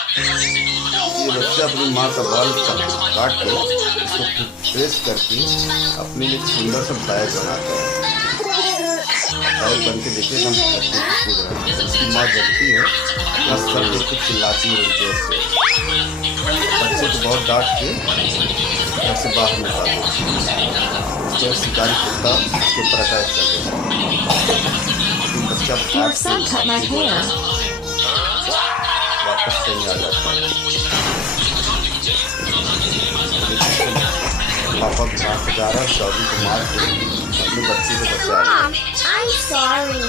ये बच्चा अपनी माँ का बाल काट के उसको प्रेस करके अपने लिए सुंदर सा बैग बनाता है। बैग बन के देखिए एकदम कूद रहा है। उसकी माँ जगती है, अपना सर देख के चिल्लाती है जोर से। बच्चे को बहुत डांट के घर से बाहर निकाल देती है। उसके शिकारी कुत्ता उसके ऊपर अटैक कर देता है। बच्चा वापस कहीं आ जाता है। पापा भाग के जा रहा है, डॉगी को मार के अपने बच्चे को बचा लिया। Mom, I'm sorry.